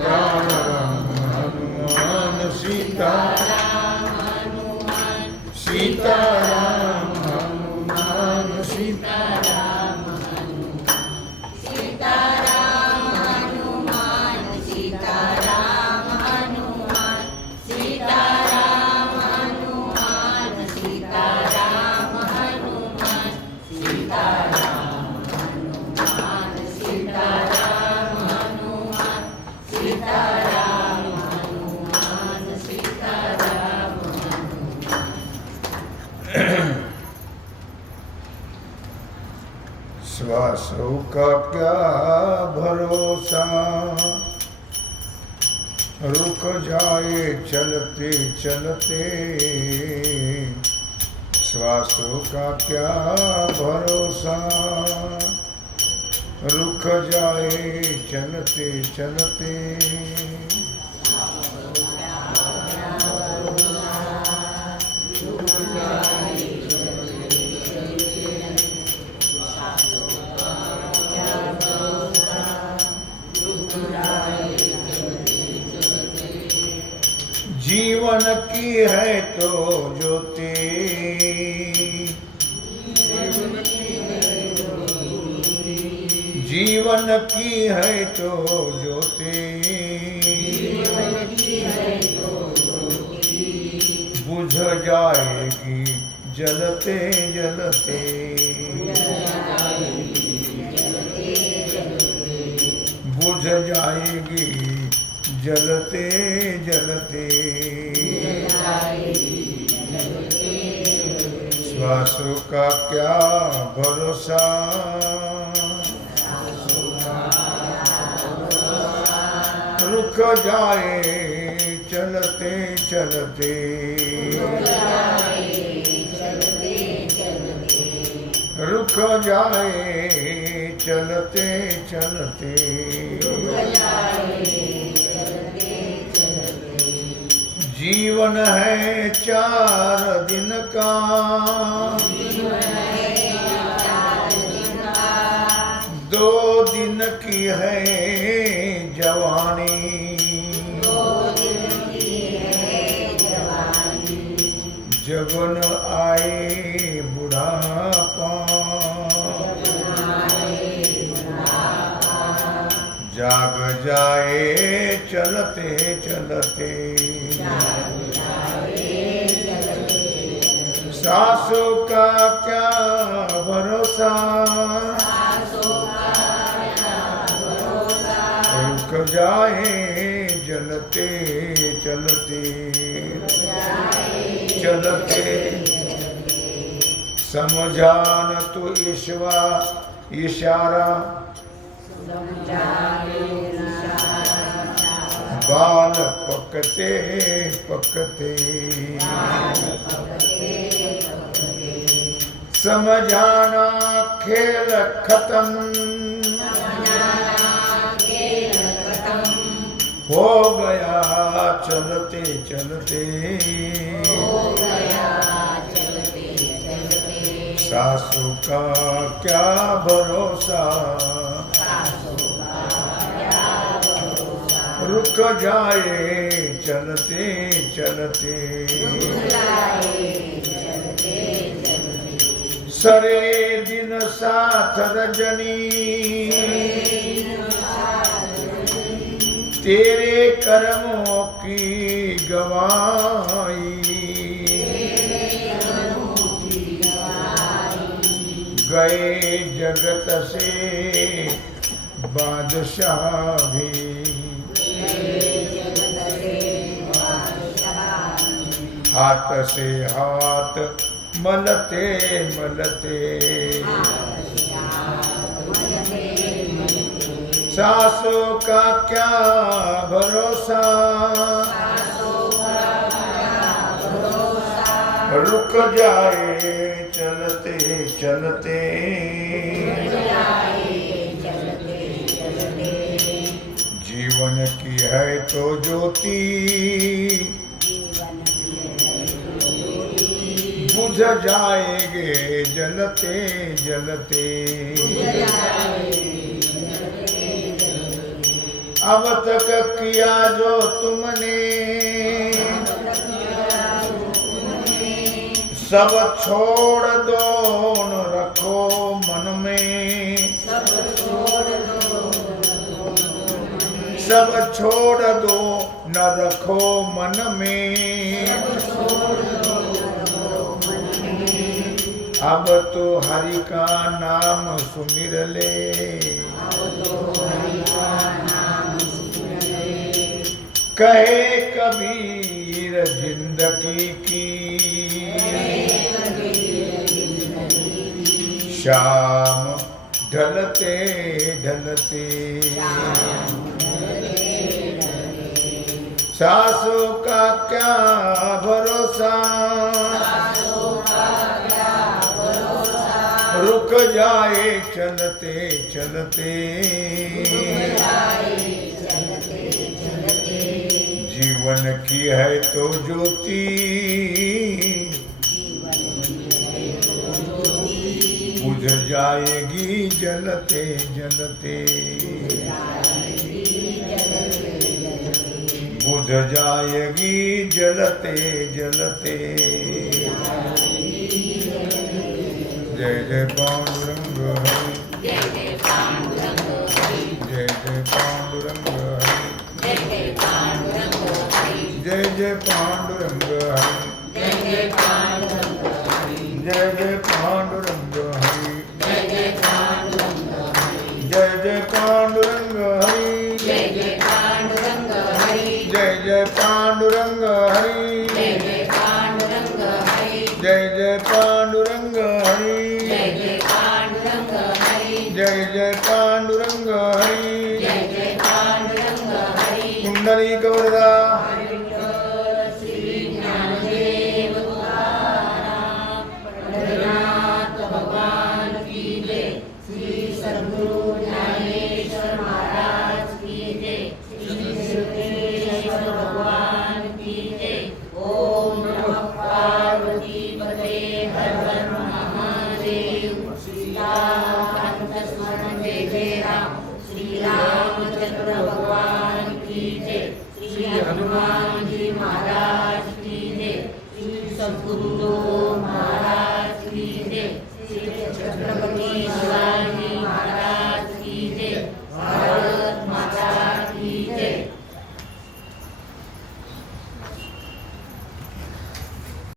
सीताराम हनुमान सीताराम हनुमान सीताराम हनुमान सीताराम सीताराम हनुमान सीताराम हनुमान सीताराम हनुमान सीताराम हनुमान सीताराम हनुमान सीताराम हनुमान सीताराम हनुमान सीताराम श्वासों का क्या भरोसा, रुक जाए चलते चलते। श्वासों का क्या भरोसा, रुक जाए चलते चलते। जीवन की है तो ज्योति, जीवन की है तो ज्योति, बुझ जाएगी जलते जलते। बुझ जाएगी जलते जलते। श्वासों का क्या भरोसा, रुक जाए चलते चलते। रुक जाए चलते चलते। जीवन है 4 दिन का, 2 दिन की है जवानी। जब न आए बुढ़ापा, जाग जाए चलते चलते। सांसों का क्या भरोसा, रुक जाए जलते चलते चलते। समझान तो इशारा, बाल पकते पकते। समझाना खेल खत्म, हो गया चलते चलते। सासू का क्या भरोसा, रुक जाए चलते चलते। सरे दिन साथ रजनी, तेरे कर्मों की गवाही। गए जगत से बादशाह भी, हाथ से हाथ मलते मलते। सासों का क्या भरोसा, रुक जाए चलते चलते। जीवन की है तो ज्योति, बुझ जाएंगे जलते जलते। अब तक किया जो तुमने सब छोड़ दो न रखो मन में सब छोड़ दो न रखो मन में अब तो हरि का नाम सुमिर ले कहे कबीर जिंदगी की शाम ढलते ढलते सासों का क्या भरोसा रुक जाए चलते चलते जीवन की है तो ज्योति बुझ जाएगी जलते जलते बुझ जाएगी जलते जलते जय जय पांडुरंग हरि जय जय पांडुरंग हरि जय जय पांडुरंग हरि जय जय पांडुरंग हरि जय जय पांडुरंग हरि जय जय पांडुरंग हरि जय जय पांडुरंग हरि जय जय पांडुरंग हरि जय जय पांडुरंग हरि कुंडली गौरदा हनुमान जी महाराज की जय। श्री सद्गुरु